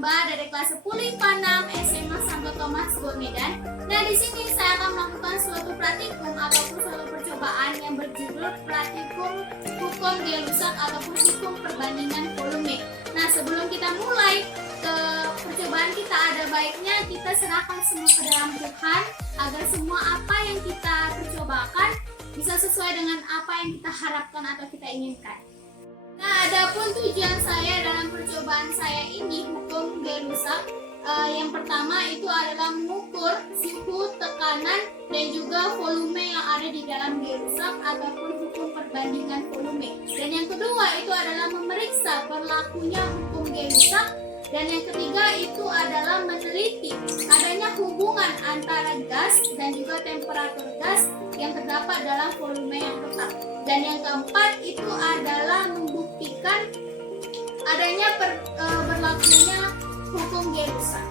Hamba dari kelas 10 IPA 6 SMA Santo Thomas Gor Medan. Nah, di sini saya akan melakukan suatu praktikum ataupun suatu percobaan yang berjudul praktikum hukum gelusak ataupun hukum perbandingan volume. Nah, sebelum kita mulai ke percobaan kita, ada baiknya kita serahkan semua ke dalam Tuhan agar semua apa yang kita percobakan bisa sesuai dengan apa yang kita harapkan atau kita inginkan. Nah, adapun tujuan saya dalam percobaan saya ini hukum gelusak, yang pertama itu adalah mengukur suhu, tekanan, dan juga volume yang ada di dalam gelusak ataupun hukum perbandingan volume. Dan yang kedua itu adalah memeriksa berlakunya hukum gelusak. Dan yang ketiga itu adalah meneliti adanya hubungan antara gas dan juga temperatur gas yang terdapat dalam volume yang tetap. Dan yang keempat itu adalah membuktikan adanya berlakunya hukum gelusak.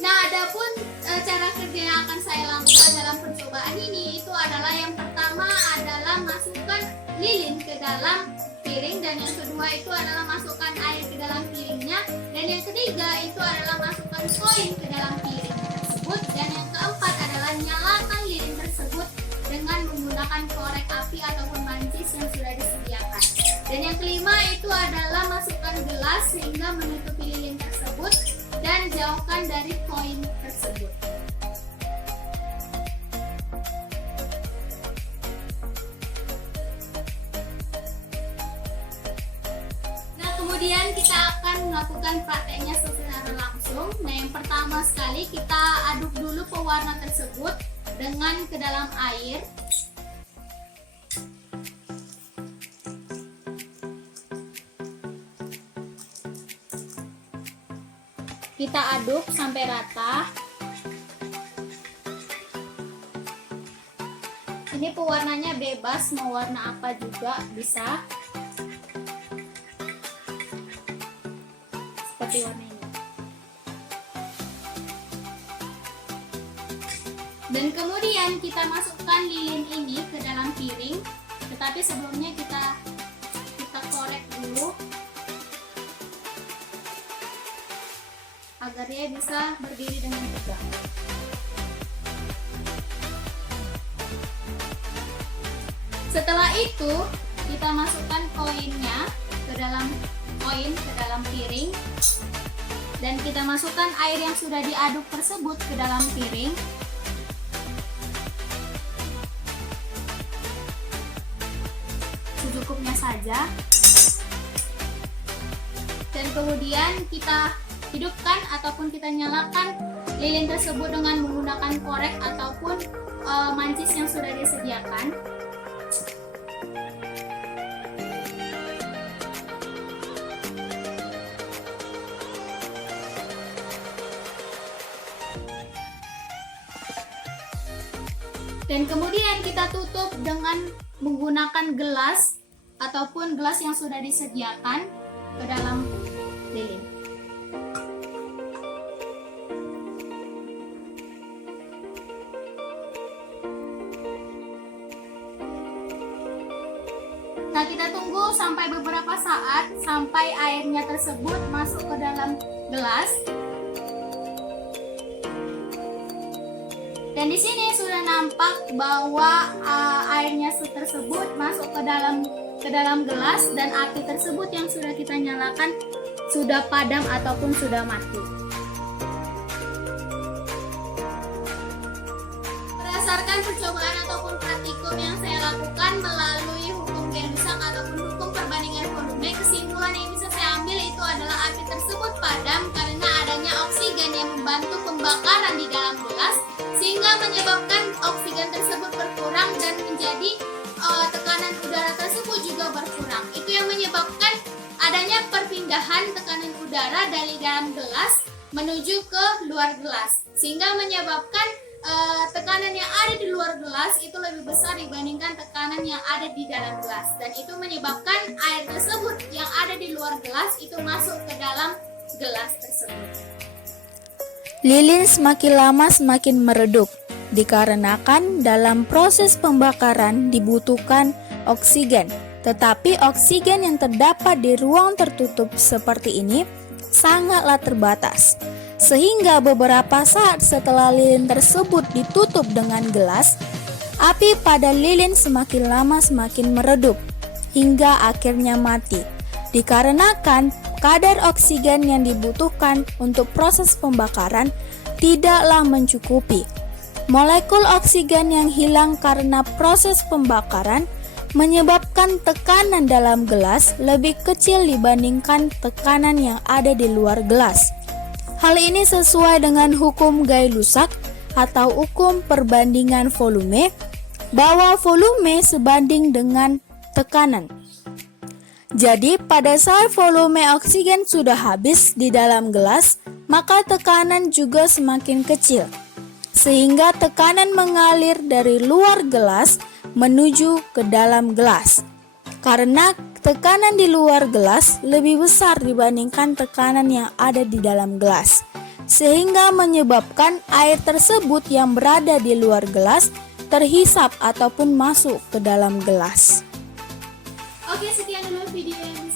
Nah, adapun cara kerja yang akan saya lakukan dalam percobaan ini itu adalah yang pertama adalah masukkan lilin ke dalam piring, dan yang kedua itu adalah masukkan air ke dalam piringnya, dan yang ketiga itu adalah masukkan koin ke dalam piring tersebut, dan yang keempat adalah nyalakan lilin tersebut dengan menggunakan korek api ataupun mancis yang sudah disediakan. Dan yang kelima itu adalah masukkan gelas sehingga menutupi lilin tersebut dan jauhkan dari koin tersebut. Nah, kemudian kita akan melakukan prakteknya secara langsung. Nah, yang pertama sekali kita aduk dulu pewarna tersebut dengan ke dalam air. Kita aduk sampai rata. Ini pewarnanya bebas, mau warna apa juga bisa. Seperti warna ini. Dan kemudian kita masukkan lilin ini ke dalam piring. Tetapi sebelumnya kita korek dulu agar dia bisa berdiri dengan tegak. Setelah itu kita masukkan koinnya ke dalam piring, dan kita masukkan air yang sudah diaduk tersebut ke dalam piring. Secukupnya saja. Dan kemudian kita hidupkan ataupun kita nyalakan lilin tersebut dengan menggunakan korek ataupun mancis yang sudah disediakan. Dan kemudian kita tutup dengan menggunakan gelas ataupun gelas yang sudah disediakan ke dalam lilin. Nah, kita tunggu sampai beberapa saat sampai airnya tersebut masuk ke dalam gelas. Dan di sini sudah nampak bahwa airnya tersebut masuk ke dalam gelas, dan api tersebut yang sudah kita nyalakan sudah padam ataupun sudah mati. Berdasarkan percobaan ataupun praktikum yang saya lakukan melalui hukum gelusak ataupun hukum perbandingan volume, kesimpulan yang bisa saya ambil itu adalah api tersebut pembakaran di dalam gelas sehingga menyebabkan oksigen tersebut berkurang dan menjadi tekanan udara tersebut juga berkurang. Itu yang menyebabkan adanya perpindahan tekanan udara dari dalam gelas menuju ke luar gelas, sehingga menyebabkan tekanan yang ada di luar gelas itu lebih besar dibandingkan tekanan yang ada di dalam gelas, dan itu menyebabkan air tersebut yang ada di luar gelas itu masuk ke dalam gelas tersebut. Lilin semakin lama semakin meredup, dikarenakan dalam proses pembakaran dibutuhkan oksigen. Tetapi oksigen yang terdapat di ruang tertutup seperti ini sangatlah terbatas. Sehingga beberapa saat setelah lilin tersebut ditutup dengan gelas, api pada lilin semakin lama semakin meredup, hingga akhirnya mati. Dikarenakan kadar oksigen yang dibutuhkan untuk proses pembakaran tidaklah mencukupi. Molekul oksigen yang hilang karena proses pembakaran menyebabkan tekanan dalam gelas lebih kecil dibandingkan tekanan yang ada di luar gelas. Hal ini sesuai dengan hukum Gay-Lussac atau hukum perbandingan volume, bahwa volume sebanding dengan tekanan. Jadi, pada saat volume oksigen sudah habis di dalam gelas, maka tekanan juga semakin kecil, sehingga tekanan mengalir dari luar gelas menuju ke dalam gelas. Karena tekanan di luar gelas lebih besar dibandingkan tekanan yang ada di dalam gelas, sehingga menyebabkan air tersebut yang berada di luar gelas terhisap ataupun masuk ke dalam gelas. Oke, sekian dulu video yang